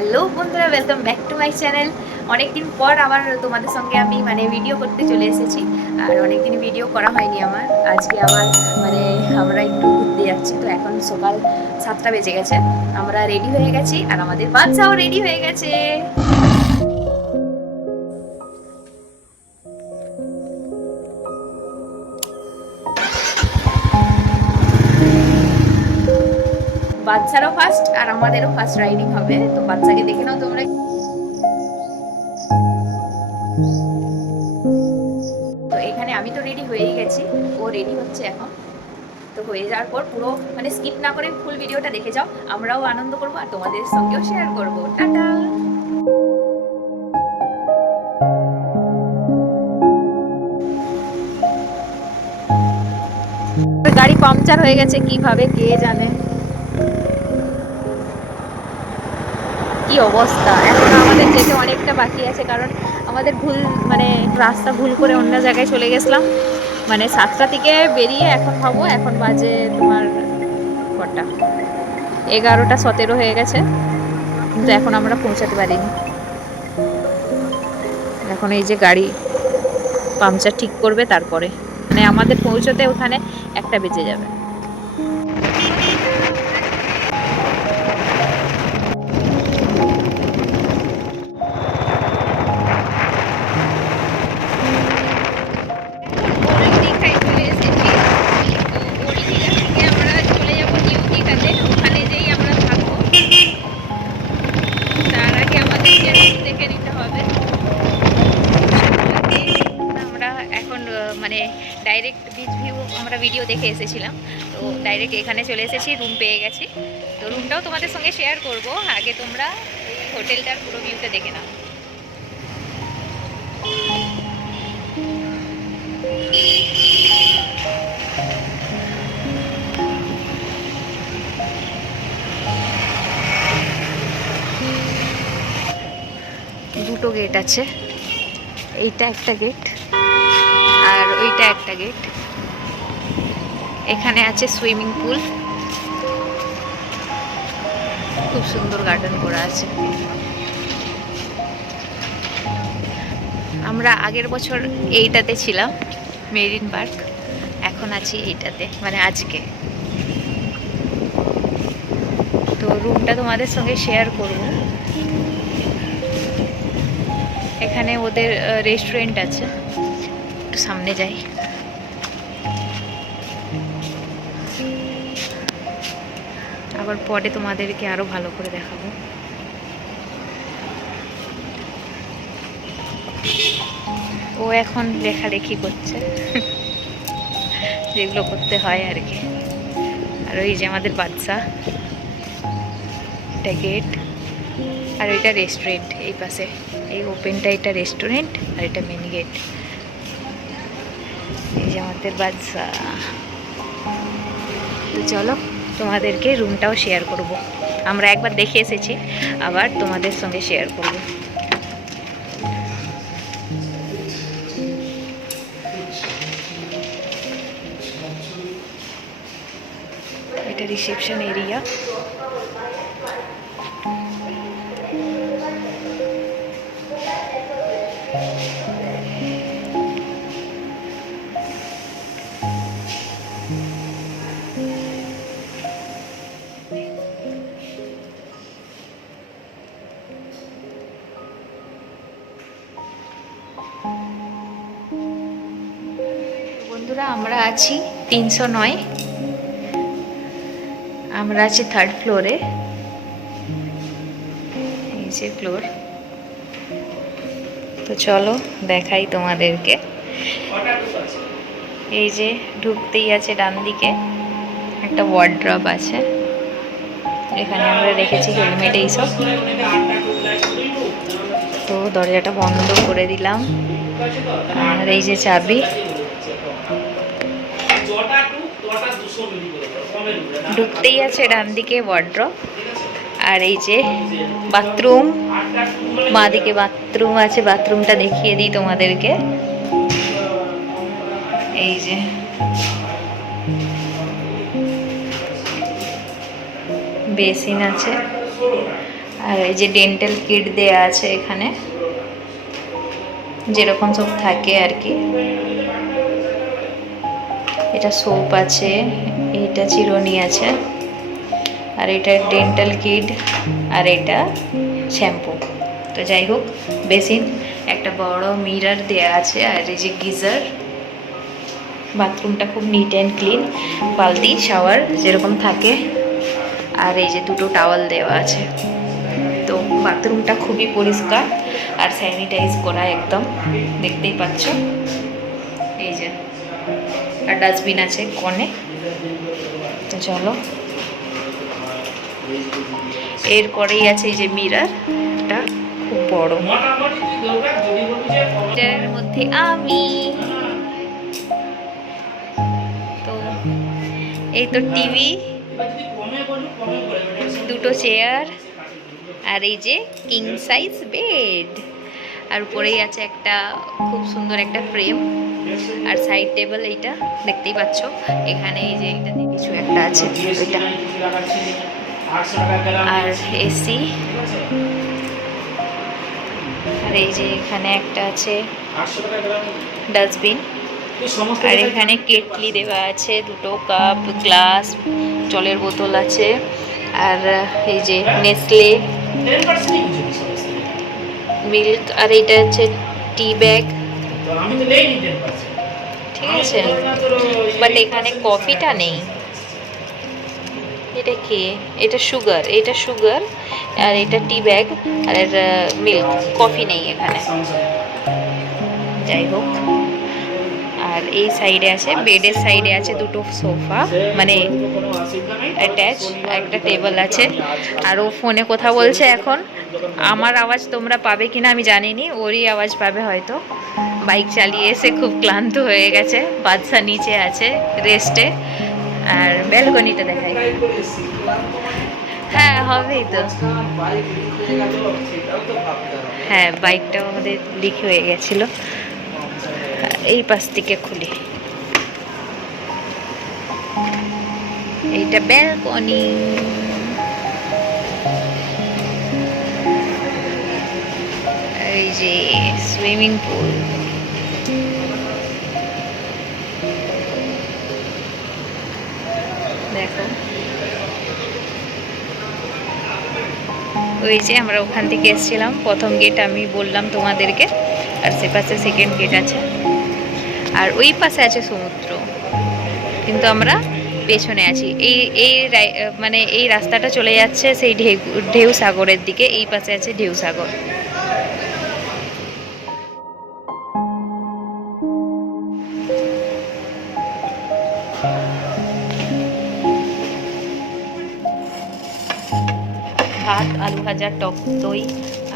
Hello বন্ধুরা, welcome back to my channel. অনেকদিন পর আবার তোমাদের সঙ্গে আমি ভিডিও করতে চলে এসেছি। আর অনেকদিন ভিডিও করা হয়নি আমার। আজকে আবার আমরা একটু ঘুরতে যাচ্ছি। তো এখন সকাল 7টা বেজে গেছে, আমরা রেডি হয়ে গেছি আর আমাদের বাচ্চাও রেডি হয়ে গেছে। বাচ্চারও ফার্স্ট আর আমাদেরও ফার্স্ট রাইডিং হবে। তো বাচ্চাকে দেখে নাও তোমরা। তো এখানে আমি তো রেডি হয়েই গেছি, ও রেডি হচ্ছে এখন। তো হয়ে যাওয়ার পর পুরো স্কিপ না করে ফুল ভিডিওটা দেখে যাও, আমরাও আনন্দ করবো আর তোমাদের সঙ্গেও শেয়ার করবো। টাটা। গাড়ি পাংচার হয়ে গেছে, কিভাবে কে জানে। কি অবস্থা! এখন আমাদের যেতে অনেকটা বাকি আছে, কারণ আমাদের ভুল রাস্তা ভুল করে অন্য জায়গায় চলে গেছিলাম। 7টা থেকে বেরিয়ে এখন ভাবো, এখন বাজে তোমার কটা, 11টা 17 হয়ে গেছে, কিন্তু এখন আমরা পৌঁছাতে পারিনি। এখন এই যে গাড়ি পাংচার ঠিক করবে, তারপরে আমাদের পৌঁছতে ওখানে 1টা বেজে যাবে। ডাইরেক্ট বিচ ভিউ আমরা ভিডিও দেখে এসেছিলাম, তো ডাইরেক্ট এখানে চলে এসেছি, রুম পেয়ে গেছি। তো রুমটাও তোমাদের সঙ্গে শেয়ার করব, আগে তোমরা এই হোটেলটার পুরো ভিউটা দেখে নাও। দুটো গেট আছে, এইটা একটা গেট আর ওইটা একটা গেট। এখানে আছে সুইমিং পুল, খুব সুন্দর গার্ডেন করা আছে। আমরা আগের বছর এইটাতে ছিলাম, মেরিন পার্ক। এখন আছি এইটাতে, আজকে। তো রুমটা তোমাদের সঙ্গে শেয়ার করব। এখানে ওদের রেস্টুরেন্ট আছে, একটু সামনে যাই। আবার পরে তোমাদেরকে আরো ভালো করে দেখাবো। ও এখন লেখালেখি করছে, যেগুলো করতে হয় আর কি। আর ওই যে আমাদের বাচ্চা, এটা গেট আর ওইটা রেস্টুরেন্ট। এই পাশে এই ওপেনটা, এটা রেস্টুরেন্ট আর এটা মেন গেট। এই যে আমাদের বাচ্চা। তো চলো তোমাদেরকে রুমটাও শেয়ার করব। আমরা একবার দেখে এসেছি, আবার তোমাদের সঙ্গে শেয়ার করব। এটা রিসেপশন এরিয়া। বন্ধুরা, আমরা আছি 309, আমরা আছি 3rd ফ্লোরে। এই যে ফ্লোর। তো চলো দেখাই তোমাদেরকে। এই যে ঢুকতেই আছে ডান দিকে একটা ওয়ার্ড্রব আছে, এখানে আমরা রেখেছি হেলমেট এইসব। তো দরজাটা বন্ধ করে দিলাম, আর এই যে চাবি। ঢুকতেই আছে ডান দিকে ওয়ার্ড্রব, আর এই যে বাথরুম, বাঁদিকে বাথরুম আছে। বাথরুমটা দেখিয়ে দিই তোমাদেরকে। এই যে বেসিন আছে, আর এই যে ডেন্টাল কিট দেয়া আছে এখানে, যেরকম সব থাকে আর কি। এটা সোপ আছে, এটা চিরুনি আছে, আর এটা ডেন্টাল কিট, আর এটা শ্যাম্পু। তো যাই হোক, বেসিন, একটা বড় মিরর দেয়া আছে, আর এই যে গিজার। বাথরুমটা খুব নিট অ্যান্ড ক্লিন, বালতি শাওয়ার যেরকম থাকে, আর এই যে দুটো টাওয়াল দেওয়া আছে। তো বাথরুমটা খুবই পরিষ্কার আর স্যানিটাইজ করা একদম, দেখতেই পাচ্ছ। এই যে, আর ডাস্টবিন আছে কোণে। তো চলো, এরপরেই আছে এই যে মিররটা, খুব বড়। এটার মধ্যে আমি, তো এই তো টিভি, দুটো চেয়ার, আর এই যে কিং সাইজ বেড, আর উপরেই আছে একটা খুব সুন্দর একটা ফ্রেম, আর সাইড টেবিল এইটা দেখতেই পাচ্ছ। এখানে এই যে এটাতে কিছু একটা আছে ওইটা, আর এসি, আর এই যে এখানে একটা আছে ডাস্টবিন, আর এখানে কেটলি দেওয়া আছে, দুটো কাপ, গ্লাস, জলের বোতল আছে, আর এই যে নেসলে মিল্ক, আর এইটা হচ্ছে টি ব্যাগ, ঠিক আছে। বাট এখানে কফিটা নেই। এটা কি? এটা সুগার, এটা সুগার, আর এটা টি ব্যাগ, আর মিল্ক, কফি নেই এখানে। যাই হোক, আর এই সাইডে আছে, বেডের সাইডে আছে দুটো সোফা, মানে অ্যাটাচ, একটা টেবিল আছে। আর ও ফোনে কথা বলছে এখন। আমার আওয়াজ তোমরা পাবে কিনা আমি জানি নি, ওরই আওয়াজ পাবে হয়তো। বাইক চালিয়ে এসে খুব ক্লান্ত হয়ে গেছে। বাদশা নিচে আছে রেস্টে, আর ব্যালকনিটা দেখাই। হ্যাঁ, হবেই তো। হ্যাঁ, বাইকটাও আমাদের লিক হয়ে গেছিল। এই পাশ থেকে খুলি, এইটা ব্যালকনি। এই যে সুইমিং পুল, দেখো। ওই যে আমরা ওখান থেকে এসেছিলাম, প্রথম গেট আমি বললাম তোমাদেরকে, আর সে পাশে সেকেন্ড গেট আছে, আর ওই পাশে আছে সমুদ্র, কিন্তু আমরা পেছনে আছি। এই মানে এই রাস্তাটা চলে যাচ্ছে সেই ঢেউ সাগরের দিকে, এই পাশে আছে ঢেউ সাগর। ভাত, আলু ভাজা, টক দই,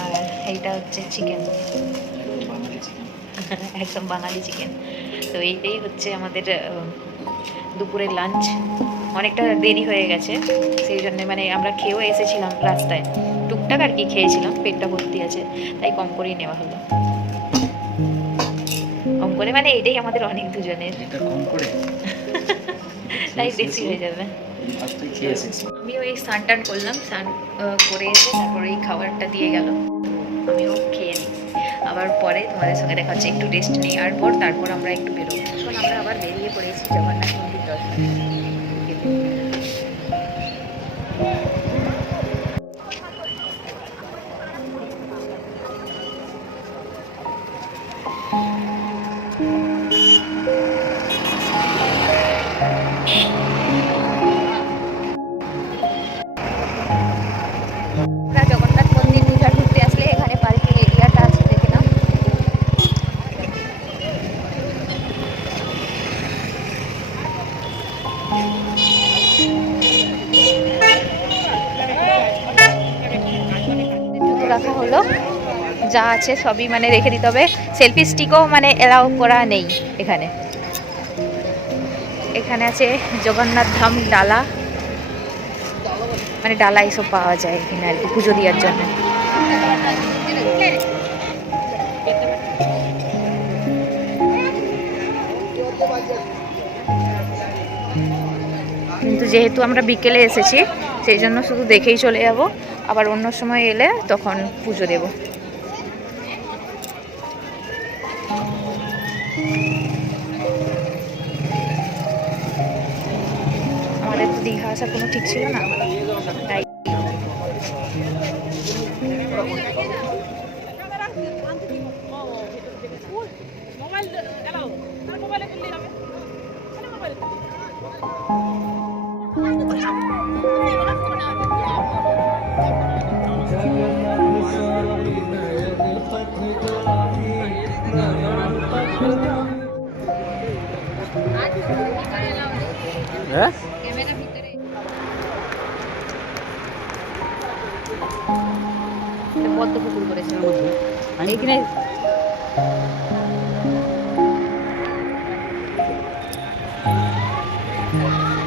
আর এইটা হচ্ছে চিকেন, একদম বাঙালি চিকেন। তো এইটাই হচ্ছে আমাদের দুপুরের লাঞ্চ। অনেকটা দেরি হয়ে গেছে, সেই জন্য মানে আমরা খেয়েও এসেছিলাম রাস্তায়, টুকটাক আর কি খেয়েছিলাম, পেটটা ভর্তি আছে, তাই কম করেই নেওয়া হলো। কম করে মানে এটাই আমাদের অনেক দুজনের, তাই বেশি হয়ে যাবে। আমি ওই স্নান টান করলাম, স্নান করে এসে তারপরে এই খাবারটা দিয়ে গেল, আমিও খেয়ে নিই। আবার পরে তোমাদের সঙ্গে দেখা হচ্ছে, একটু রেস্ট নেওয়ার পর তারপর আমরা একটু বেরোবো। এখন আমরা আবার বেরিয়ে পড়েছি জগন্নাথ মন্দির দর্শনে। জগন্নাথ মন্দির দীঘা ঘুরতে আসলে এখানে পার্কিং এরিয়াটা আছে, দেখে নাও। রাখা হলো, যা আছে সবই মানে রেখে দিতে হবে। সেলফি স্টিকও মানে এলাও করা নেই এখানে। এখানে আছে জগন্নাথ ধাম ডালা, মানে ডালা এইসব পাওয়া যায় এখানে আর কি, পুজো দেওয়ার জন্য। কিন্তু যেহেতু আমরা বিকেলে এসেছি, সেই জন্য শুধু দেখেই চলে যাব, আবার অন্য সময় এলে তখন পুজো দেব। আমাদের তো দীঘা আসার কোনো ঠিক ছিল না, তাই পদ্ম পুকুর করেছে এখানে।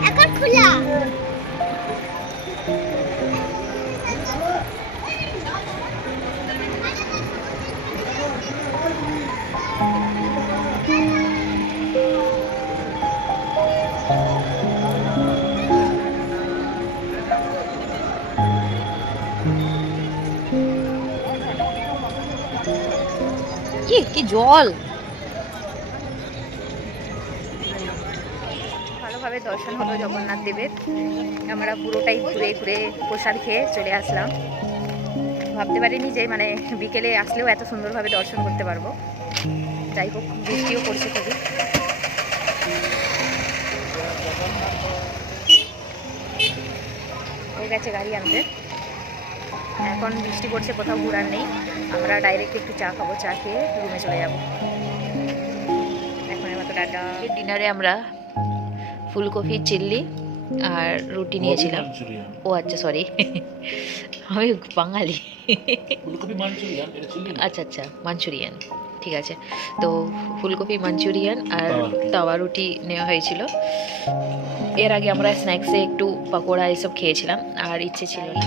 এখন খোলা কি জল। ভালোভাবে দর্শন হলো জগন্নাথ দেবের। আমরা পুরোটাই ঘুরে ঘুরে প্রসাদ খেয়ে চলে আসলাম। ভাবতে পারিনি যে মানে বিকেলে আসলেও এত সুন্দরভাবে দর্শন করতে পারবো। যাই হোক, বৃষ্টিও পড়ছে খুবই। হয়ে গেছে গাড়ি আনতে, এখন বৃষ্টি পড়ছে, কোথাও ঘোরার নেই। আমরা ডাইরেক্ট একটু চা খাবো, চা খেয়ে রুমে চলে যাবো। এখন মতো টাটা। ডিনারে আমরা ফুলকপি চিল্লি আর রুটি নিয়েছিলাম। ও আচ্ছা, সরি, আমি বাঙালি। আচ্ছা আচ্ছা, মাঞ্চুরিয়ান, ঠিক আছে। তো ফুলকপি মাঞ্চুরিয়ান আর তাওয়া রুটি নেওয়া হয়েছিল। এর আগে আমরা স্ন্যাক্সে একটু পাকোড়া এসব খেয়েছিলাম, আর ইচ্ছে ছিল না,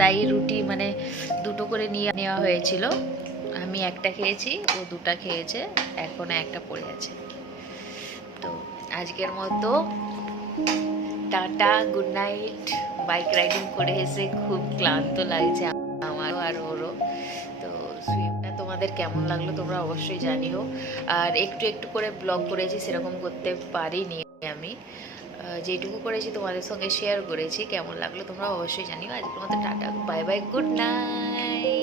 তাই রুটি মানে দুটো করে নিয়ে নেওয়া হয়েছিল। আমি একটা খেয়েছি, ও দুটা খেয়েছে, এখন একটা পড়ে আছে। তো আজকের মতো tata, good night. Bike riding করে এসে খুব ক্লান্ত লাগছে আমারও আর ওরও। তো সুইমটা তোমাদের কেমন লাগলো তোমরা অবশ্যই জানিও। আর একটু একটু করে ব্লগ করেছি, সেরকম করতে পারিনি আমি। যেটুকু করেছি তোমাদের সঙ্গে শেয়ার করেছি। কেমন লাগলো তোমরা অবশ্যই জানিও। আজকের মতো tata, bye bye, good night.